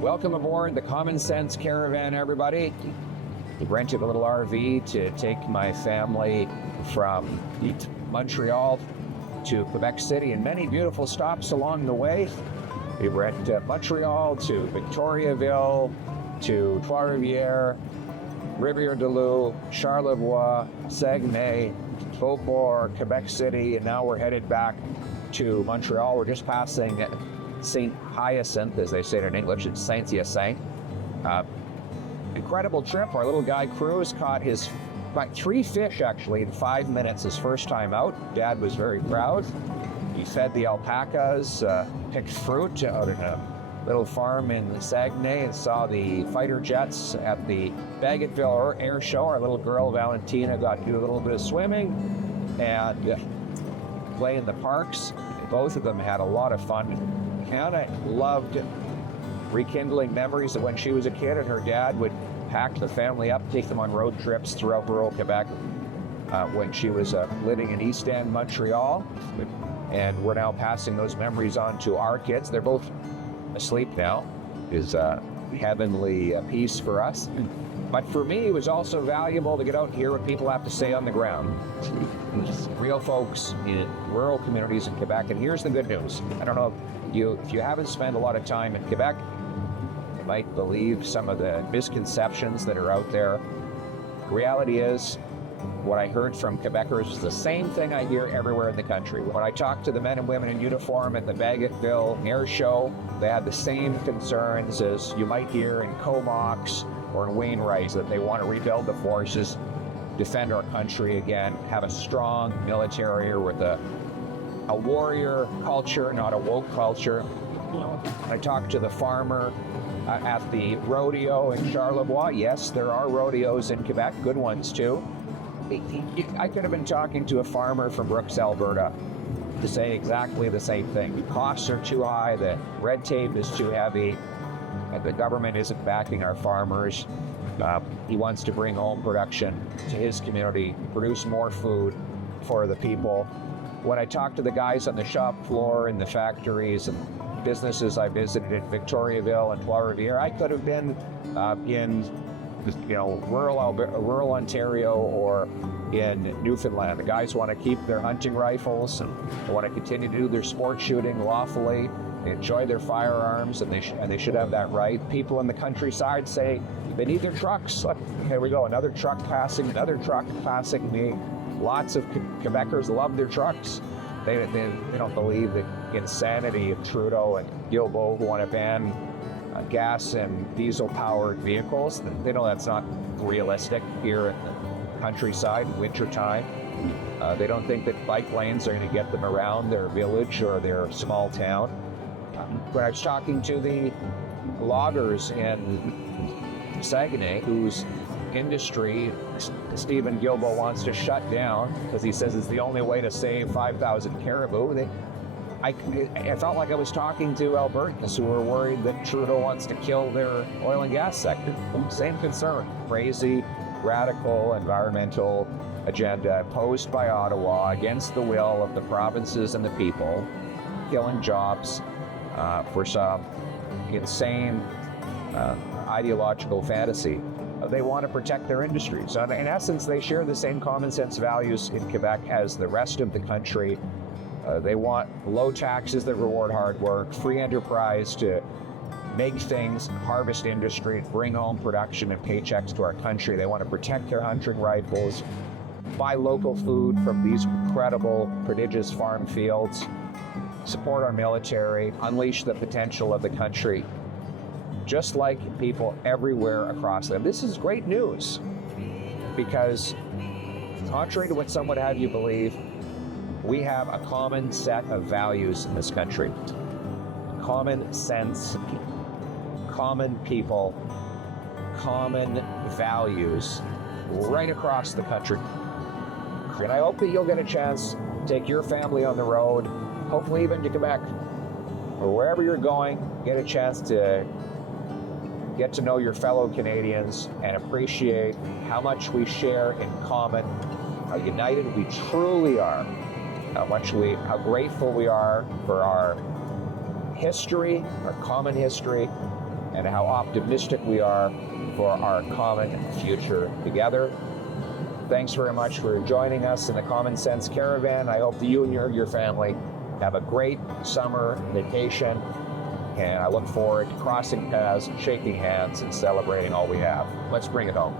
Welcome aboard the Common Sense Caravan, everybody. We rented a little RV to take my family from Montreal to Quebec City and many beautiful stops along the way. We were at Montreal to Victoriaville, to Trois-Rivières, Rivière-du-Loup, Charlevoix, Saguenay, Beauport, Quebec City, and now we're headed back to Montreal. We're just passing St. Hyacinthe, as they say it in English. It's Saint-Hyacinthe. Incredible trip. Our little guy Cruz caught about 3 fish actually in 5 minutes his first time out. Dad was very proud. He fed the alpacas, picked fruit out in a little farm in Saguenay, and saw the fighter jets at the Bagotville Air Show. Our little girl Valentina got to do a little bit of swimming and play in the parks. Both of them had a lot of fun. Hannah loved rekindling memories of when she was a kid, and her dad would pack the family up, take them on road trips throughout rural Quebec when she was living in East End, Montreal. And we're now passing those memories on to our kids. They're both asleep now. Is heavenly peace for us. But for me, it was also valuable to get out and hear what people have to say on the ground. Real folks in rural communities in Quebec. And here's the good news. I don't know if you haven't spent a lot of time in Quebec, you might believe some of the misconceptions that are out there. The reality is, what I heard from Quebecers is the same thing I hear everywhere in the country. When I talked to the men and women in uniform at the Bagotville Air Show, they had the same concerns as you might hear in Comox or in Wainwright, that they want to rebuild the forces, defend our country again, have a strong military with a warrior culture, not a woke culture. I talked to the farmer at the rodeo in Charlevoix. Yes, there are rodeos in Quebec, good ones too. I could have been talking to a farmer from Brooks, Alberta, to say exactly the same thing. The costs are too high, the red tape is too heavy, and the government isn't backing our farmers. He wants to bring home production to his community, produce more food for the people. When I talked to the guys on the shop floor in the factories and businesses I visited in Victoriaville and Trois-Rivières, I could have been in rural Ontario or in Newfoundland. The guys want to keep their hunting rifles and they want to continue to do their sport shooting lawfully. They enjoy their firearms, and they should have that right. People in the countryside say they need their trucks. Look, here we go, another truck passing me. Lots of Quebecers love their trucks. They don't believe the insanity of Trudeau and Guilbeault, who want to ban gas and diesel-powered vehicles. They know that's not realistic here in the countryside, wintertime. They don't think that bike lanes are going to get them around their village or their small town. When I was talking to the loggers in Saguenay, whose industry Stephen Guilbeault wants to shut down because he says it's the only way to save 5,000 caribou, I felt like I was talking to Albertans who were worried that Trudeau wants to kill their oil and gas sector. Same concern. Crazy, radical environmental agenda imposed by Ottawa against the will of the provinces and the people, killing jobs for some insane ideological fantasy. They want to protect their industries. In essence, they share the same common sense values in Quebec as the rest of the country. They want low taxes that reward hard work, free enterprise to make things, harvest industry, bring home production and paychecks to our country. They want to protect their hunting rifles, buy local food from these incredible, prodigious farm fields, support our military, unleash the potential of the country, just like people everywhere across them. This is great news because, contrary to what some would have you believe, we have a common set of values in this country. Common sense, common people, common values right across the country. And I hope that you'll get a chance to take your family on the road, hopefully even to Quebec, or wherever you're going, get a chance to get to know your fellow Canadians and appreciate how much we share in common, how united we truly are, how grateful we are for our history, our common history, and how optimistic we are for our common future together. Thanks very much for joining us in the Common Sense Caravan. I hope that you and your family have a great summer vacation, and I look forward to crossing paths, shaking hands, and celebrating all we have. Let's bring it home.